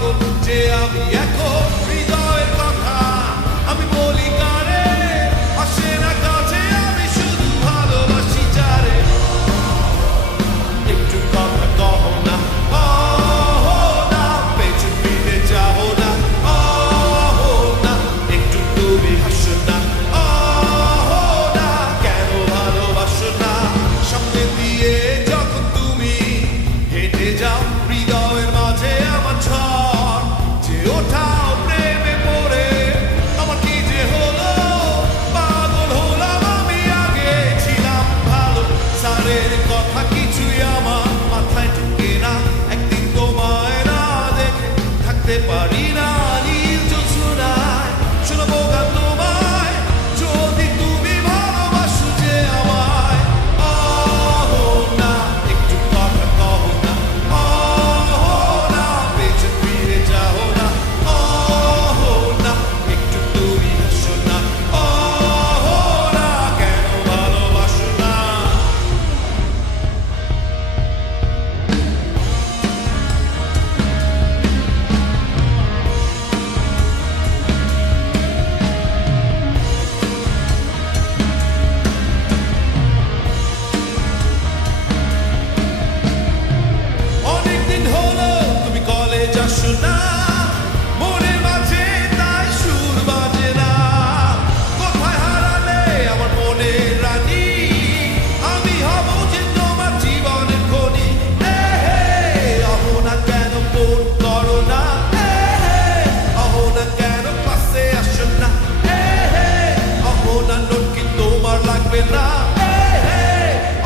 পাগল যে আমি এখন হৃদয়ের কথা আমি বলি কারে আসে না কাছে আমি শুধু ভালোবাসি যারে একটু কথা কহো না না পেছন ফিরে যাও না না একটু তুমি হাসো না না কেন ভালোবাসো না সামনে দিয়ে যখন তুমি হেঁটে যাও হৃদয়ের মাঝে আমার ঝড় যে ওঠাও প্রেমে পড়ে আমার কি যে হলো পাগল হলাম আমি আগে ছিলাম ভালো সারের কথা কিছুই আমার মাথায় ঢুকে না একদিন তোমায় না দেখে থাকতে পারি না নীল জোছনায় শুনবো গান তোমায় যদি তুমি ভালোবাসো যে আমায় না একটু কথা কহো না না পেছন ফিরে যাও না না একটু তুমি হাসো না না কেন ভালোবাসো না অনেকদিন হলো তুমি কলেজ আসো না মনের মাঝে তাই সুর বাজে না কোথায় হারালে আমার মনের রানী আমি হব যে তোমার জীবনের খনি অহো না কেন ফোন করো না অহো না কেন ক্লাসে আসো না অহো না নোট কি তোমার লাগবে না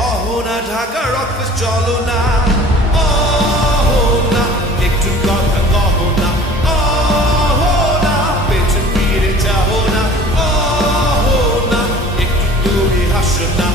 অহো না ঢাকার অফিস চলো না না একটু কথা কহো না না পেছন ফিরে যাও না না একটু তুমি হাসো না